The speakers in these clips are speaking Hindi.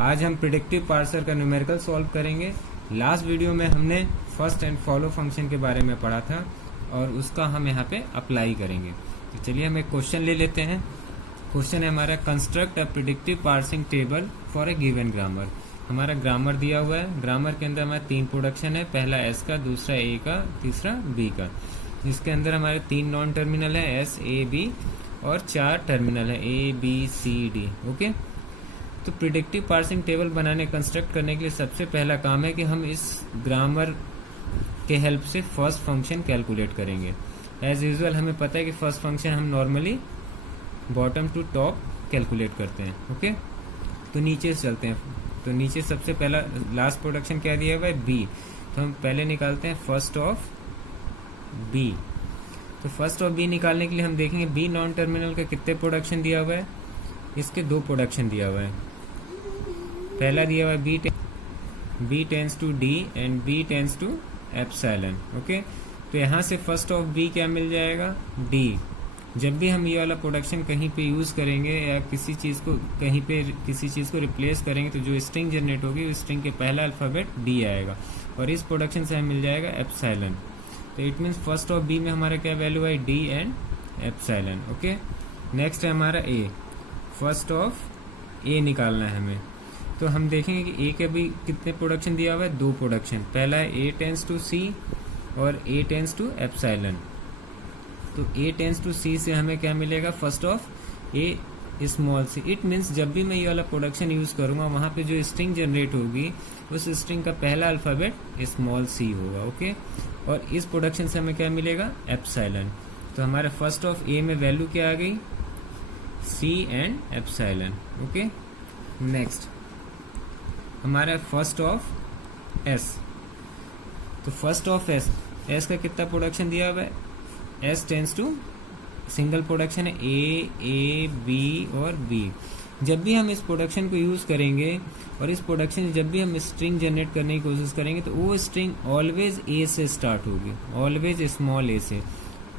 आज हम प्रिडिक्टिव पार्सर का न्यूमेरिकल सॉल्व करेंगे। लास्ट वीडियो में हमने फर्स्ट एंड फॉलो फंक्शन के बारे में पढ़ा था और उसका हम यहाँ पे अप्लाई करेंगे। तो चलिए हम एक क्वेश्चन ले लेते हैं। क्वेश्चन है हमारा, construct a predictive parsing table for a given grammar. हमारा ग्रामर दिया हुआ है। ग्रामर के अंदर हमारा 3 प्रोडक्शन है, पहला एस का, दूसरा ए का, तीसरा बी का। जिसके अंदर हमारे 3 नॉन टर्मिनल है, एस ए बी, और 4 टर्मिनल है, A B C D. Okay, तो प्रिडिक्टिव पार्सिंग टेबल बनाने, कंस्ट्रक्ट करने के लिए सबसे पहला काम है कि हम इस ग्रामर के हेल्प से फर्स्ट फंक्शन कैलकुलेट करेंगे। एज यूजुअल हमें पता है कि फर्स्ट फंक्शन हम normally bottom to top calculate करते हैं। ओके, तो नीचे से चलते हैं। तो नीचे सबसे पहला लास्ट प्रोडक्शन क्या दिया हुआ है, बी। तो हम पहले निकालते हैं फर्स्ट ऑफ बी। तो फर्स्ट ऑफ बी निकालने के लिए हम देखेंगे बी नॉन टर्मिनल का कितने प्रोडक्शन दिया हुआ है। इसके 2 प्रोडक्शन दिया हुआ है। पहला दिया हुआ है B tends to D and B tends to epsilon. Okay, तो यहाँ से फर्स्ट ऑफ बी क्या मिल जाएगा, डी। जब भी हम ये वाला प्रोडक्शन कहीं पे यूज़ करेंगे या किसी चीज़ को कहीं पे किसी चीज़ को रिप्लेस करेंगे तो जो स्ट्रिंग जनरेट होगी उस स्ट्रिंग के पहला अल्फ़ाबेट डी आएगा और इस प्रोडक्शन से हमें मिल जाएगा एप्सिलॉन। तो it means first of B में हमारा क्या वैल्यू है, D and epsilon. Okay, next है हमारा ए। फर्स्ट ऑफ ए निकालना है हमें। तो हम देखेंगे कि ए के भी कितने प्रोडक्शन दिया हुआ है, 2 प्रोडक्शन। पहला है ए टेंस टू सी और ए टेंस टू एप्सिलॉन। तो ए टेंस टू सी से हमें क्या मिलेगा, first of A small C. It means जब भी मैं ये वाला प्रोडक्शन यूज करूंगा वहां पे जो स्ट्रिंग जनरेट होगी उस स्ट्रिंग का पहला अल्फाबेट स्मॉल सी होगा। ओके, और इस प्रोडक्शन से हमें क्या मिलेगा, एप्सिलॉन। तो हमारे फर्स्ट ऑफ ए में वैल्यू क्या आ गई, C and epsilon. Okay, next हमारा फर्स्ट ऑफ एस। तो फर्स्ट ऑफ एस का कितना प्रोडक्शन दिया हुआ है, S tends to single production है, ए बी और बी। जब भी हम इस प्रोडक्शन को यूज करेंगे और इस प्रोडक्शन जब भी हम स्ट्रिंग जनरेट करने की कोशिश करेंगे तो वो स्ट्रिंग ऑलवेज ए से स्टार्ट होगी, ऑलवेज स्मॉल ए से।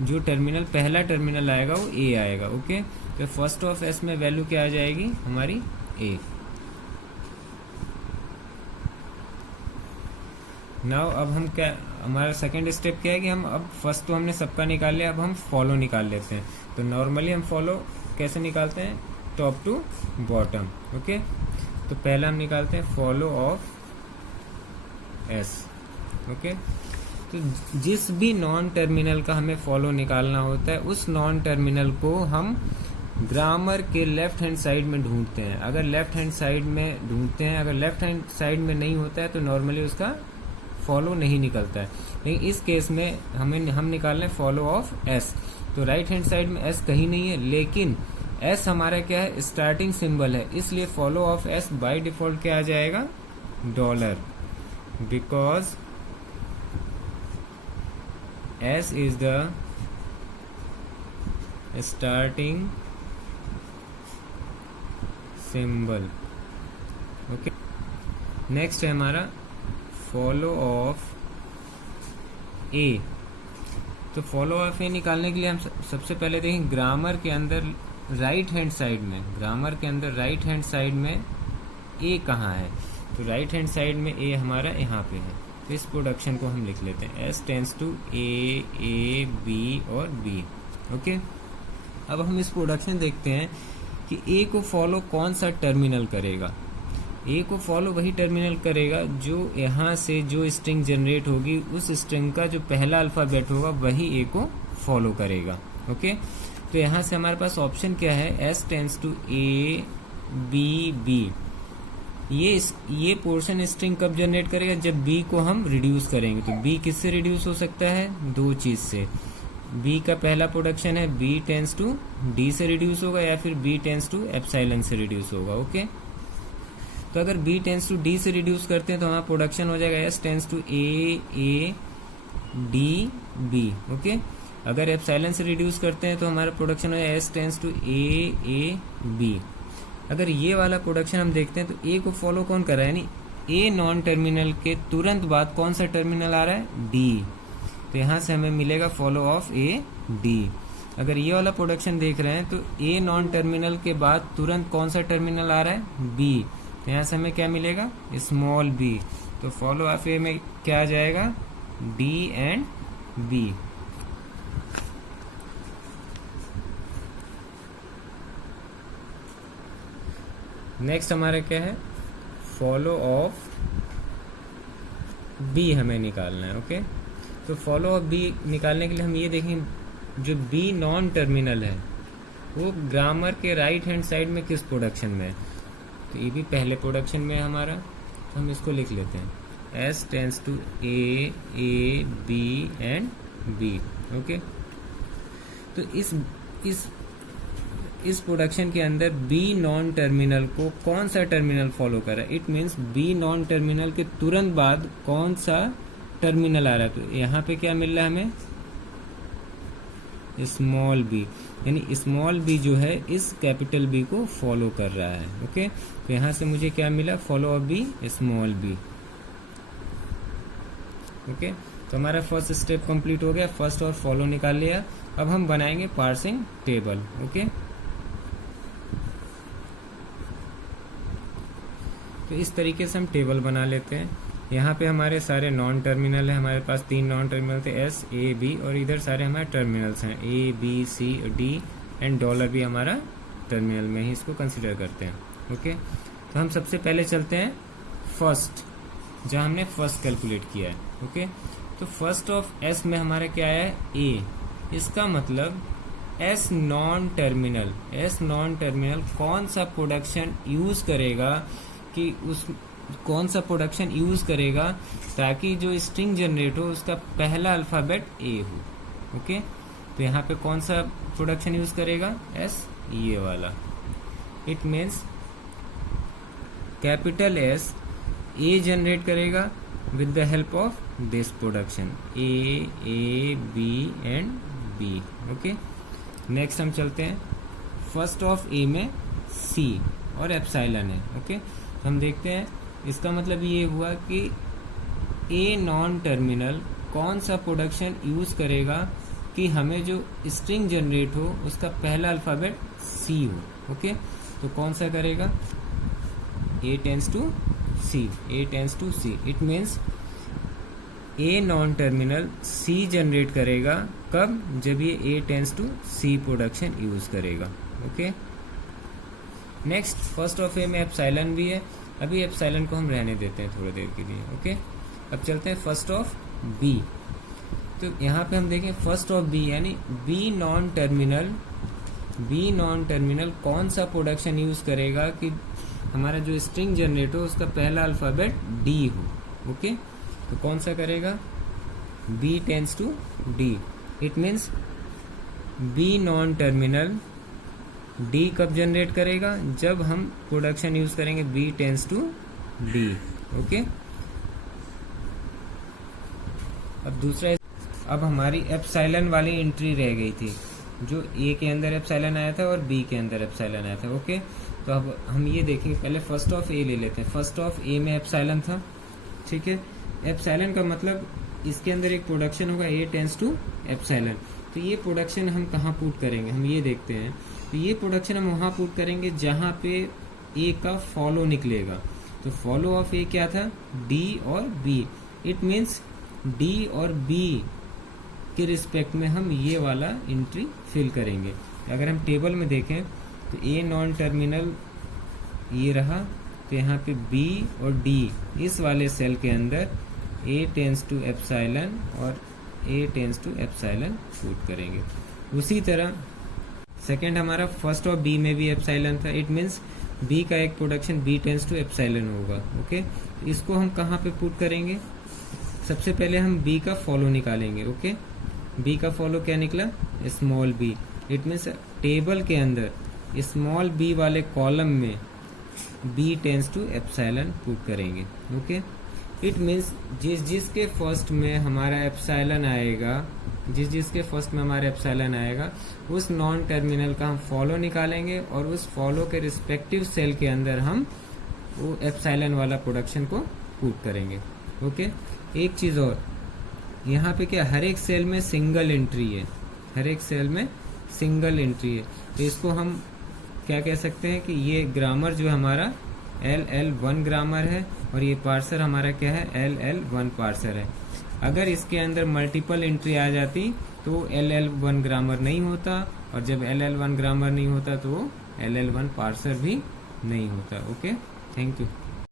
जो टर्मिनल पहला टर्मिनल आएगा वो ए आएगा। ओके, तो फर्स्ट ऑफ एस में वैल्यू क्या आ जाएगी हमारी, ए। नाउ अब हम क्या, हमारा सेकंड स्टेप क्या है कि हम अब फर्स्ट तो हमने सबका निकाल लिया, अब हम फॉलो निकाल लेते हैं। तो नॉर्मली हम फॉलो कैसे निकालते हैं, टॉप टू बॉटम। ओके, तो पहला हम निकालते हैं फॉलो ऑफ एस। ओके, तो जिस भी नॉन टर्मिनल का हमें फॉलो निकालना होता है उस नॉन टर्मिनल को हम ग्रामर के लेफ्ट हैंड साइड में ढूंढते हैं। अगर लेफ्ट हैंड साइड में ढूंढते हैं, अगर लेफ्ट हैंड साइड में नहीं होता है तो नॉर्मली उसका फॉलो नहीं निकलता है। लेकिन इस केस में हम निकाल रहे हैं फॉलो ऑफ एस। तो राइट हैंड साइड में एस कहीं नहीं है, लेकिन एस हमारा क्या है, स्टार्टिंग सिंबल है, इसलिए follow of S by default क्या आ जाएगा, dollar, because S is the starting symbol. Okay, next है हमारा फॉलो ऑफ ए। तो फॉलो ऑफ ए निकालने के लिए हम सबसे पहले देखें ग्रामर के अंदर राइट हैंड साइड में, ग्रामर के अंदर राइट हैंड साइड में ए कहाँ है। तो राइट हैंड साइड में ए हमारा यहाँ पे है। तो इस प्रोडक्शन को हम लिख लेते हैं, S tends to A B और बी। ओके, अब हम इस प्रोडक्शन देखते हैं कि ए को फॉलो कौन सा टर्मिनल करेगा। ए को फॉलो वही टर्मिनल करेगा जो यहाँ से जो स्ट्रिंग जनरेट होगी उस स्ट्रिंग का जो पहला अल्फाबेट होगा वही ए को फॉलो करेगा। ओके, तो यहाँ से हमारे पास ऑप्शन क्या है, S tends to A B B. ये पोर्शन स्ट्रिंग कब जनरेट करेगा, जब बी को हम रिड्यूस करेंगे। तो बी किससे रिड्यूस हो सकता है, 2 चीज से। बी का पहला प्रोडक्शन है बी टेंस टू डी से रिड्यूस होगा या फिर बी टेंस टू एप्सिलॉन से रिड्यूस होगा। ओके, तो अगर b टेंस टू d से रिड्यूस करते हैं तो हमारा प्रोडक्शन हो जाएगा s tends to a d b। Okay, अगर एप्सिलॉन से रिड्यूस करते हैं तो हमारा प्रोडक्शन हो जाएगा s tends to a b। अगर ये वाला प्रोडक्शन हम देखते हैं तो a को फॉलो कौन कर रहा है, यानी a नॉन टर्मिनल के तुरंत बाद कौन सा टर्मिनल आ रहा है, d। तो यहाँ से हमें मिलेगा फॉलो ऑफ a d। अगर ये वाला प्रोडक्शन देख रहे हैं तो ए नॉन टर्मिनल के बाद तुरंत कौन सा टर्मिनल आ रहा है, बी। तो यहाँ से हमें क्या मिलेगा, स्मॉल बी। तो फॉलो ऑफ ए में क्या आ जाएगा, डी एंड बी। नेक्स्ट हमारा क्या है, फॉलो ऑफ बी हमें निकालना है। ओके, तो फॉलो ऑफ बी निकालने के लिए हम ये देखें, जो बी नॉन टर्मिनल है वो ग्रामर के राइट हैंड साइड में किस प्रोडक्शन में है। तो ये भी पहले प्रोडक्शन में है हमारा, तो हम इसको लिख लेते हैं, S tends to A, A B and B. Okay, तो इस प्रोडक्शन के अंदर बी नॉन टर्मिनल को कौन सा टर्मिनल फॉलो कर रहा है, it means B non terminal के तुरंत बाद कौन सा टर्मिनल आ रहा है। तो यहाँ पे क्या मिल रहा है हमें, स्मॉल बी, यानी स्मॉल बी जो है इस कैपिटल बी को फॉलो कर रहा है। ओके, तो यहाँ से मुझे क्या मिला, follow of B small B. Okay, तो हमारा फर्स्ट स्टेप कंप्लीट हो गया, फर्स्ट और फॉलो निकाल लिया। अब हम बनाएंगे पार्सिंग टेबल। ओके, तो इस तरीके से हम टेबल बना लेते हैं। यहाँ पे हमारे सारे नॉन टर्मिनल है, हमारे पास 3 नॉन टर्मिनल थे, एस ए बी, और इधर सारे हमारे टर्मिनल्स हैं, A B C D and dollar भी हमारा टर्मिनल में ही इसको कंसिडर करते हैं। ओके, तो हम सबसे पहले चलते हैं फर्स्ट, जहाँ हमने फर्स्ट कैलकुलेट किया है। ओके, तो फर्स्ट ऑफ एस में हमारा क्या है, ए। इसका मतलब एस नॉन टर्मिनल कौन सा प्रोडक्शन यूज करेगा, कि उस कौन सा प्रोडक्शन यूज करेगा ताकि जो स्ट्रिंग जनरेट हो उसका पहला अल्फाबेट ए हो। ओके, तो यहाँ पे कौन सा प्रोडक्शन यूज करेगा, एस, ये वाला। It means capital S A generate करेगा with the help of this production, A B and B. Okay, next हम चलते हैं, फर्स्ट ऑफ ए में सी और एप्सिलॉन है। ओके, तो हम देखते हैं, इसका मतलब ये हुआ कि ए नॉन टर्मिनल कौन सा प्रोडक्शन यूज करेगा कि हमें जो स्ट्रिंग जनरेट हो उसका पहला अल्फाबेट सी हो। ओके, तो कौन सा करेगा, A tends to C. It means A non terminal C generate करेगा, कब, जब ये A tends to C production use करेगा। Okay, next first of A में एप्सिलॉन भी है, अभी एप्सिलॉन को हम रहने देते हैं थोड़ी देर के लिए। ओके, अब चलते हैं फर्स्ट ऑफ बी। तो यहाँ पे हम देखें फर्स्ट ऑफ बी यानी बी नॉन टर्मिनल कौन सा प्रोडक्शन यूज करेगा कि हमारा जो स्ट्रिंग जनरेट हो उसका पहला अल्फाबेट डी हो। ओके, तो कौन सा करेगा, B tends to D. It means B non terminal D कब जनरेट करेगा, जब हम प्रोडक्शन यूज करेंगे B tends to D. Okay, अब दूसरा, अब हमारी एप्सिलॉन वाली एंट्री रह गई थी, जो ए के अंदर एप्सिलॉन आया था और बी के अंदर एप्सिलॉन आया था। ओके, तो अब हम ये देखेंगे, पहले फर्स्ट ऑफ ए ले लेते हैं। फर्स्ट ऑफ ए में एप्सिलॉन था, ठीक है। एप्सिलॉन का मतलब इसके अंदर एक प्रोडक्शन होगा, ए टेंस टू एप्सिलॉन। तो ये प्रोडक्शन हम कहाँ पुट करेंगे, हम ये देखते हैं। तो ये प्रोडक्शन हम वहाँ पुट करेंगे जहाँ पे ए का फॉलो निकलेगा। तो फॉलो ऑफ ए क्या था, डी और बी। इट मीन्स डी और बी के रिस्पेक्ट में हम ये वाला एंट्री फिल करेंगे। अगर हम टेबल में देखें तो ए नॉन टर्मिनल ये रहा, तो यहाँ पे बी और डी इस वाले सेल के अंदर ए टेंस टू एप्सिलॉन और ए टेंस टू एप्सिलॉन पुट करेंगे। उसी तरह सेकेंड हमारा फर्स्ट ऑफ बी में भी एप्सिलॉन था। इट मीन्स बी का एक production B tends to epsilon होगा। ओके, इसको हम कहाँ पे पुट करेंगे, सबसे पहले हम बी का फॉलो निकालेंगे। ओके, बी का फॉलो क्या निकला, small B. It means table के अंदर स्मॉल बी वाले कॉलम में B tends to epsilon put करेंगे। ओके, इट मीन्स जिसके फर्स्ट में हमारा एप्सिलॉन आएगा, जिसके फर्स्ट में हमारा एप्सिलॉन आएगा, उस नॉन टर्मिनल का हम फॉलो निकालेंगे और उस फॉलो के रिस्पेक्टिव सेल के अंदर हम वो एप्सिलॉन वाला प्रोडक्शन को पुट करेंगे। ओके, एक चीज और, यहाँ पे क्या हर एक सेल में सिंगल एंट्री है, हर एक सेल में सिंगल एंट्री है। तो इसको हम क्या कह सकते हैं कि ये ग्रामर जो हमारा LL1 ग्रामर है और ये पार्सर हमारा क्या है, LL1 पार्सर है। अगर इसके अंदर मल्टीपल एंट्री आ जाती तो LL1 ग्रामर नहीं होता, और जब LL1 ग्रामर नहीं होता तो LL1 पार्सर भी नहीं होता। Okay, thank you.